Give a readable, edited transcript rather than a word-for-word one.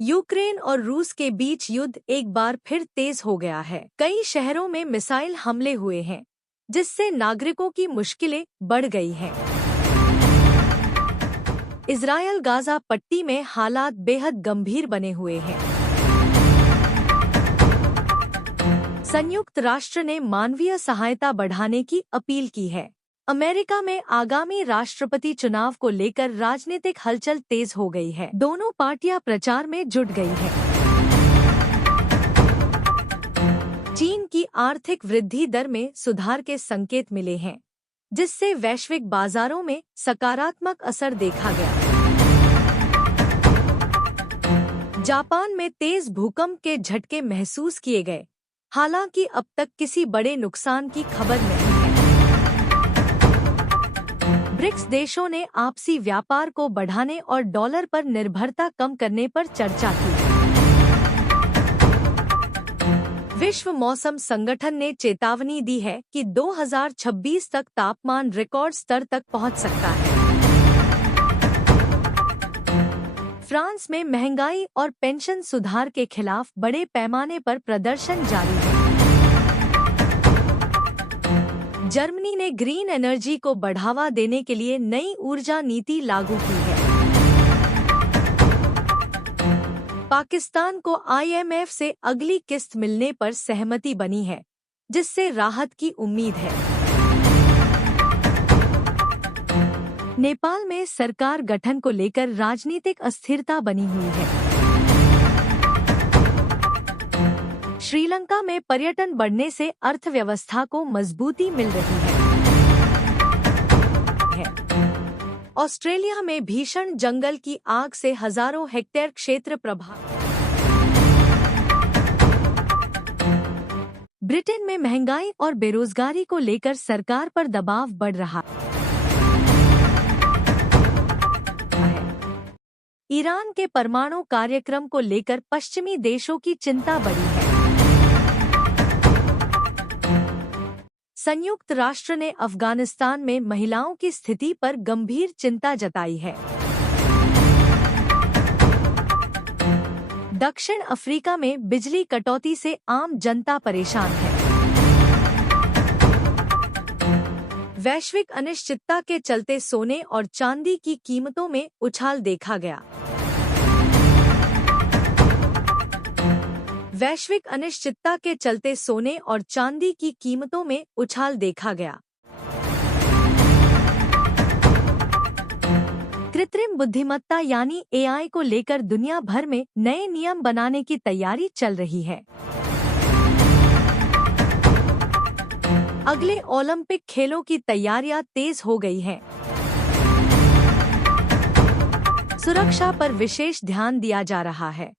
Ukraine और रूस के बीच युद्ध एक बार फिर तेज हो गया है। कई शहरों में मिसाइल हमले हुए हैं, जिससे नागरिकों की मुश्किलें बढ़ गई हैं। इजरायल गाजा पट्टी में हालात बेहद गंभीर बने हुए हैं। संयुक्त राष्ट्र ने मानवीय सहायता बढ़ाने की अपील की है। अमेरिका में आगामी राष्ट्रपति चुनाव को लेकर राजनीतिक हलचल तेज हो गई है। दोनों पार्टियां प्रचार में जुट गई हैं। चीन की आर्थिक वृद्धि दर में सुधार के संकेत मिले हैं, जिससे वैश्विक बाजारों में सकारात्मक असर देखा गया। जापान में तेज भूकंप के झटके महसूस किए गए, हालांकि अब तक किसी बड़े नुकसान की खबर नहीं है। ब्रिक्स देशों ने आपसी व्यापार को बढ़ाने और डॉलर पर निर्भरता कम करने पर चर्चा की। विश्व मौसम संगठन ने चेतावनी दी है कि 2026 तक तापमान रिकॉर्ड स्तर तक पहुंच सकता है। फ्रांस में महंगाई और पेंशन सुधार के खिलाफ बड़े पैमाने पर प्रदर्शन जारी है। जर्मनी ने ग्रीन एनर्जी को बढ़ावा देने के लिए नई ऊर्जा नीति लागू की है। पाकिस्तान को IMF से अगली किस्त मिलने पर सहमति बनी है, जिससे राहत की उम्मीद है। नेपाल में सरकार गठन को लेकर राजनीतिक अस्थिरता बनी हुई है। श्रीलंका में पर्यटन बढ़ने से अर्थव्यवस्था को मजबूती मिल रही है। ऑस्ट्रेलिया में भीषण जंगल की आग से हजारों हेक्टेयर क्षेत्र प्रभावित। ब्रिटेन में महंगाई और बेरोजगारी को लेकर सरकार पर दबाव बढ़ रहा है। ईरान के परमाणु कार्यक्रम को लेकर पश्चिमी देशों की चिंता बढ़ी है। संयुक्त राष्ट्र ने अफगानिस्तान में महिलाओं की स्थिति पर गंभीर चिंता जताई है। दक्षिण अफ्रीका में बिजली कटौती से आम जनता परेशान है। वैश्विक अनिश्चितता के चलते सोने और चांदी की कीमतों में उछाल देखा गया। वैश्विक अनिश्चितता के चलते सोने और चांदी की कीमतों में उछाल देखा गया। कृत्रिम बुद्धिमत्ता यानी AI को लेकर दुनिया भर में नए नियम बनाने की तैयारी चल रही है। अगले ओलंपिक खेलों की तैयारियां तेज हो गई हैं। सुरक्षा पर विशेष ध्यान दिया जा रहा है।